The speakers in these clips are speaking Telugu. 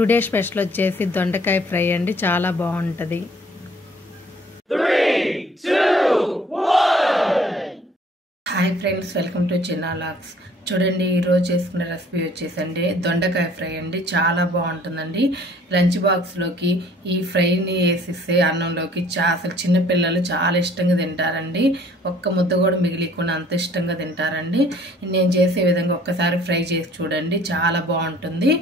టుడే స్పెషల్ వచ్చేసి దొండకాయ ఫ్రై అండి, చాలా బాగుంటది. 3, 2, 1. Hi friends, welcome to Chinna vlogs. చూడండి, ఈరోజు చేసుకున్న రెసిపీ వచ్చేసండి దొండకాయ ఫ్రై అండి. చాలా బాగుంటుందండి. లంచ్ బాక్స్లోకి ఈ ఫ్రైని వేసిస్తే అన్నంలోకి అసలు చిన్నపిల్లలు చాలా ఇష్టంగా తింటారండి. ఒక్క ముద్ద కూడా మిగిలికుండా అంత ఇష్టంగా తింటారండి. నేను చేసే విధంగా ఒక్కసారి ఫ్రై చేసి చూడండి, చాలా బాగుంటుంది.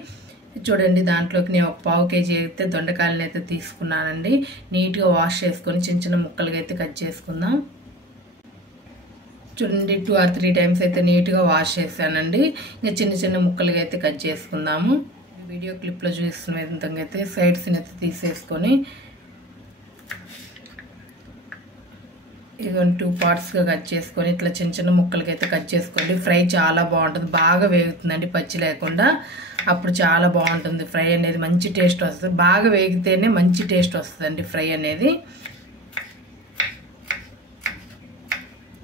చూడండి, దాంట్లోకి నేను ఒక పావు కేజీ అయితే దొండకాయలను అయితే తీసుకున్నానండి. నీట్గా వాష్ చేసుకొని చిన్న చిన్న ముక్కలుగా అయితే కట్ చేసుకుందాం. చూడండి, 2 or 3 టైమ్స్ అయితే నీట్గా వాష్ చేశానండి. ఇంకా చిన్న చిన్న ముక్కలుగా అయితే కట్ చేసుకుందాము. వీడియో క్లిప్లో చూస్తున్న విధంగా అయితే సైడ్స్ని అయితే తీసేసుకొని ఇదిగోండి 2 పార్ట్స్గా కట్ చేసుకొని ఇట్లా చిన్న చిన్న ముక్కలకి అయితే కట్ చేసుకోండి. ఫ్రై చాలా బాగుంటుంది, బాగా వేగుతుందండి పచ్చి లేకుండా. అప్పుడు చాలా బాగుంటుంది ఫ్రై అనేది, మంచి టేస్ట్ వస్తుంది. బాగా వేగితేనే మంచి టేస్ట్ వస్తుందండి ఫ్రై అనేది.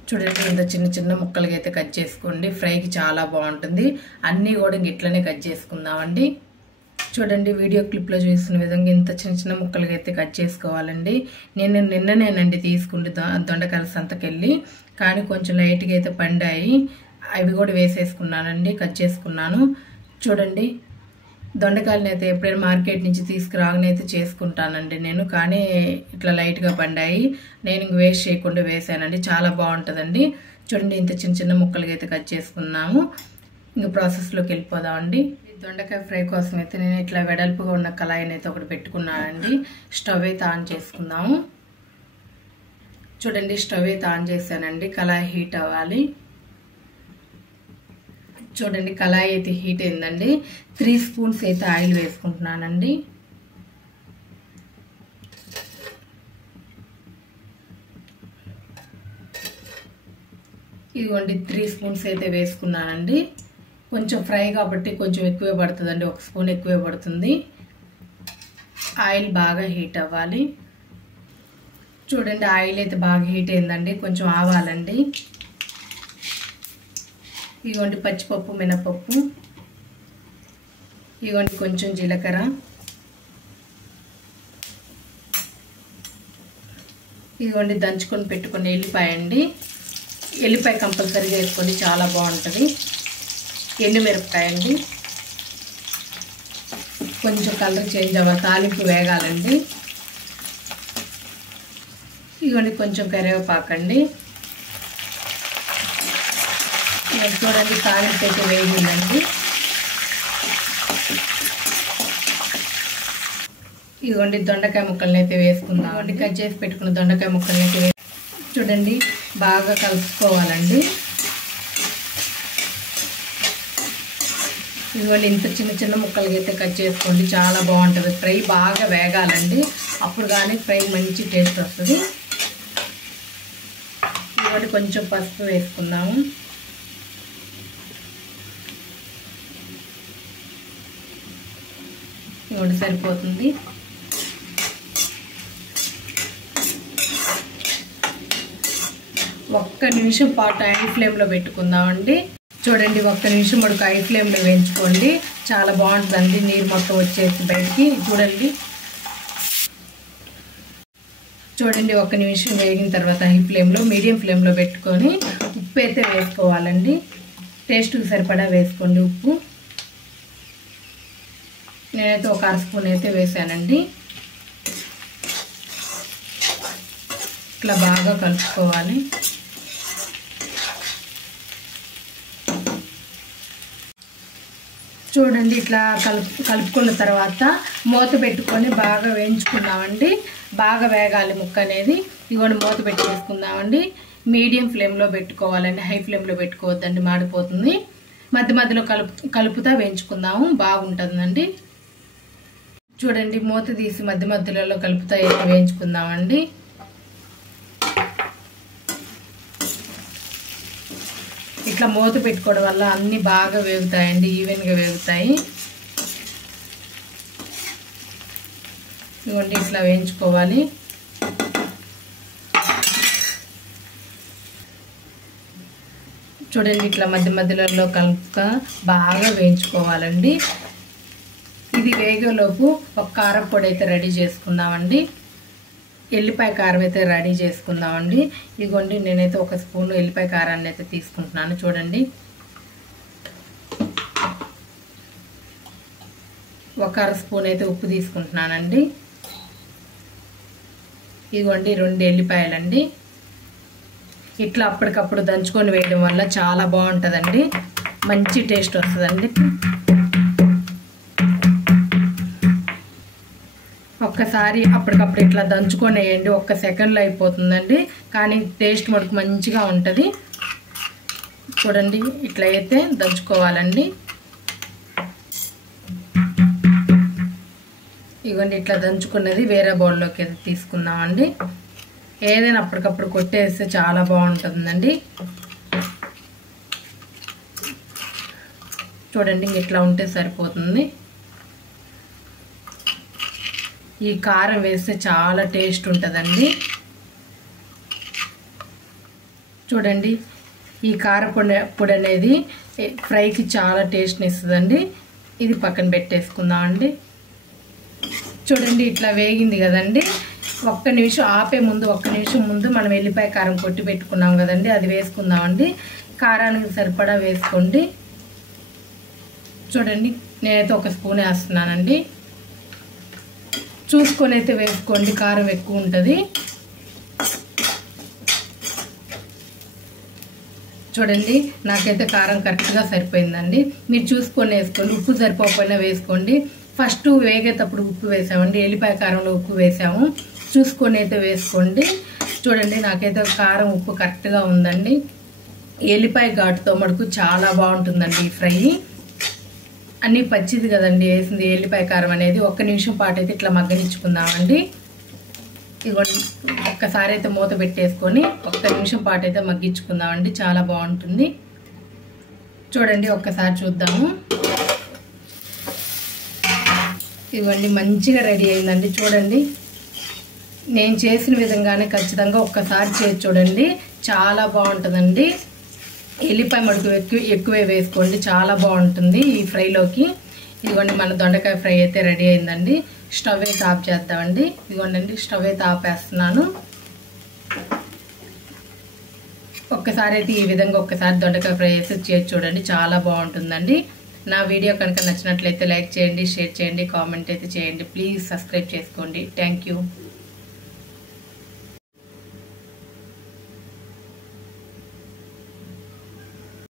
చూడండి, ఇంత చిన్న చిన్న ముక్కలకి అయితే కట్ చేసుకోండి. ఫ్రైకి చాలా బాగుంటుంది. అన్నీ కూడా ఇట్లనే కట్ చేసుకుందామండి. చూడండి, వీడియో క్లిప్లో చూసిన విధంగా ఇంత చిన్న చిన్న ముక్కలకి అయితే కట్ చేసుకోవాలండి. నేను నిన్ననేనండి తీసుకుంటే దొండకాయల సంతకెళ్ళి, కానీ కొంచెం లైట్గా అయితే పండాయి. అవి కూడా వేసేసుకున్నానండి, కట్ చేసుకున్నాను. చూడండి, దొండకాయలను అయితే ఎప్పుడైనా మార్కెట్ నుంచి తీసుకురాగానే అయితే చేసుకుంటానండి నేను, కానీ ఇట్లా లైట్గా పండాయి. నేను ఇంక వేస్ట్ చేయకుండా వేసానండి, చాలా బాగుంటుందండి. చూడండి, ఇంత చిన్న చిన్న ముక్కలుగా అయితే కట్ చేసుకున్నాము. ఇంక ప్రాసెస్లోకి వెళ్ళిపోదామండి. దొండకాయ ఫ్రై కోసం అయితే నేను ఇట్లా వెడల్పుగా ఉన్న కళాయిని అయితే ఒకటి పెట్టుకున్నానండి. స్టవ్ అయితే ఆన్ చేసుకుందాము. చూడండి, స్టవ్ అయితే ఆన్ చేశానండి. కళాయి హీట్ అవ్వాలి. చూడండి, కళాయి అయితే హీట్ అయిందండి. 3 స్పూన్స్ అయితే ఆయిల్ వేసుకుంటున్నానండి. ఇదిగోండి 3 స్పూన్స్ అయితే వేసుకున్నానండి. కొంచెం ఫ్రై కాబట్టి కొంచెం ఎక్కువే పడుతుందండి, 1 స్పూన్ ఎక్కువే పడుతుంది. ఆయిల్ బాగా హీట్ అవ్వాలి. చూడండి, ఆయిల్ అయితే బాగా హీట్ అయిందండి. కొంచెం ఆవాలండి. ఇదిగోండి పచ్చిపప్పు, మినపప్పు, ఇదిగోండి కొంచెం జీలకర్ర, ఇదిగోండి దంచుకొని పెట్టుకుని ఎల్లిపాయ అండి. ఎల్లిపాయ కంపల్సరీగా వేసుకోండి, చాలా బాగుంటుంది. ఎండుమిరపకాయ అండి. కొంచెం కలర్ చేంజ్ అవ్వాలి, తాలింపు వేగాలండి. ఇదిగోండి కొంచెం కరివేపాకండి. చూడండి, తాలింపు అయితే వేగిందండి. ఇదిగోండి దొండకాయ ముక్కల్ని అయితే వేసుకుందాం. ఇదిగోండి కట్ చేసి పెట్టుకున్న దొండకాయ ముక్కల్ని అయితే చూడండి బాగా కలుపుకోవాలండి. ఇదిగోండి ఇంత చిన్న చిన్న ముక్కలకి అయితే కట్ చేసుకోండి, చాలా బాగుంటుంది. ఫ్రై బాగా వేగాలండి, అప్పుడు కానీ ఫ్రై మంచి టేస్ట్ వస్తుంది. ఇదిగోండి కొంచెం పసుపు వేసుకుందాము. ఇదిగోండి సరిపోతుంది. ఒక్క నిమిషం పాటు హై ఫ్లేమ్లో పెట్టుకుందామండి. చూడండి, 1 నిమిషం వరకు హై ఫ్లేమ్లో వేయించుకోండి, చాలా బాగుంటుందండి. నీరు మొత్తం వచ్చేసి బయటికి. చూడండి 1 నిమిషం వేగిన తర్వాత హై ఫ్లేమ్లో, మీడియం ఫ్లేమ్లో పెట్టుకొని ఉప్పు అయితే వేసుకోవాలండి. టేస్ట్కి సరిపడా వేసుకోండి ఉప్పు. నేనైతే 1 అర స్పూన్ అయితే వేసానండి. ఇట్లా బాగా కలుపుకోవాలి. చూడండి, ఇట్లా కలుపుకున్న తర్వాత మూత పెట్టుకొని బాగా వేయించుకుందామండి. బాగా వేగాలి ముక్క అనేది. ఇదిగోండి మూత పెట్టేసుకుందామండి. మీడియం ఫ్లేమ్లో పెట్టుకోవాలండి, హై ఫ్లేమ్లో పెట్టుకోవద్దండి, మాడిపోతుంది. మధ్య మధ్యలో కలుపుతా వేయించుకుందాము, బాగుంటుందండి. చూడండి, మూత తీసి మధ్య మధ్యలో కలుపుతా వేయించుకుందామండి. ఇట్లా మూత పెట్టుకోవడం వల్ల అన్నీ బాగా వేగుతాయండి, ఈవెన్గా వేగుతాయి. ఇదిగోండి ఇట్లా వేయించుకోవాలి. చూడండి, ఇట్లా మధ్య మధ్యలో కలుపుతా బాగా వేయించుకోవాలండి. ఇది వేగేలోపు ఒక కారం పొడి అయితే రెడీ చేసుకుందామండి. ఎల్లిపాయ కారం అయితే రెడీ చేసుకుందామండి. ఇదిగోండి నేనైతే 1 స్పూన్ ఎల్లిపాయ కారాన్ని అయితే తీసుకుంటున్నాను. చూడండి, 1/2 స్పూన్ అయితే ఉప్పు తీసుకుంటున్నానండి. ఇదిగోండి 2 ఎల్లిపాయలండి. ఇట్లా అప్పటికప్పుడు దంచుకొని వేయడం వల్ల చాలా బాగుంటుందండి, మంచి టేస్ట్ వస్తుందండి. ఒక్కసారి అప్పటికప్పుడు ఇట్లా దంచుకొని వేయండి, 1 సెకండ్లో అయిపోతుందండి, కానీ టేస్ట్ మటుకు మంచిగా ఉంటుంది. చూడండి, ఇట్లా అయితే దంచుకోవాలండి. ఇవన్నీ ఇట్లా దంచుకున్నది వేరే బౌల్లోకి అయితే తీసుకుందామండి. ఏదైనా అప్పటికప్పుడు కొట్టేస్తే చాలా బాగుంటుందండి. చూడండి, ఇట్లా ఉంటే సరిపోతుంది. ఈ కారం వేస్తే చాలా టేస్ట్ ఉంటుందండి. చూడండి, ఈ కారం పొడి అనేది ఫ్రైకి చాలా టేస్ట్ని ఇస్తుందండి. ఇది పక్కన పెట్టేసుకుందామండి. చూడండి, ఇట్లా వేగింది కదండి. 1 నిమిషం ఆపే ముందు 1 నిమిషం ముందు మనం ఎల్లిపాయ కారం కొట్టి పెట్టుకున్నాం కదండి, అది వేసుకుందామండి. కారానికి సరిపడా వేసుకోండి. చూడండి, నేనైతే 1 స్పూన్ వేస్తున్నానండి. చూసుకొని అయితే వేసుకోండి, కారం ఎక్కువ ఉంటుంది. చూడండి, నాకైతే కారం కరెక్ట్గా సరిపోయిందండి. మీరు చూసుకొని వేసుకోండి, ఉప్పు సరిపోకపోయినా వేసుకోండి. ఫస్ట్ వేగేటప్పుడు ఉప్పు వేసామండి, ఎల్లిపాయ కారంలో ఉప్పు వేసాము, చూసుకొని అయితే వేసుకోండి. చూడండి, నాకైతే కారం ఉప్పు కరెక్ట్గా ఉందండి. ఎల్లిపాయ ఘాటుతో మటుకు చాలా బాగుంటుందండి ఈ ఫ్రై. అన్నీ పచ్చిది కదండి వేసింది ఎల్లిపాయ కారం అనేది. 1 నిమిషం పాటు అయితే ఇట్లా మగ్గనిచ్చుకుందామండి. ఇదిగోండి, ఒక్కసారి అయితే మూత పెట్టేసుకొని 1 నిమిషం పాటు అయితే మగ్గించుకుందామండి, చాలా బాగుంటుంది. చూడండి, ఒక్కసారి చూద్దాము. ఇవన్నీ మంచిగా రెడీ అయిందండి. చూడండి, నేను చేసిన విధంగానే ఖచ్చితంగా ఒక్కసారి చేసి చూడండి, చాలా బాగుంటుందండి. ఎల్లిపాయ మడుకు ఎక్కువే వేసుకోండి, చాలా బాగుంటుంది ఈ ఫ్రైలోకి. ఇదిగోండి, మన దొండకాయ ఫ్రై అయితే రెడీ అయిందండి. స్టవ్ అయితే ఆఫ్ చేద్దామండి. ఇదిగోండి, స్టవ్ అయితే ఆపేస్తున్నాను. ఒక్కసారి అయితే ఈ విధంగా ఒక్కసారి దొండకాయ ఫ్రై అయితే చేసి చూడండి, చాలా బాగుంటుందండి. నా వీడియో కనుక నచ్చినట్లయితే లైక్ చేయండి, షేర్ చేయండి, కామెంట్ అయితే చేయండి. ప్లీజ్ సబ్స్క్రైబ్ చేసుకోండి. Thank you.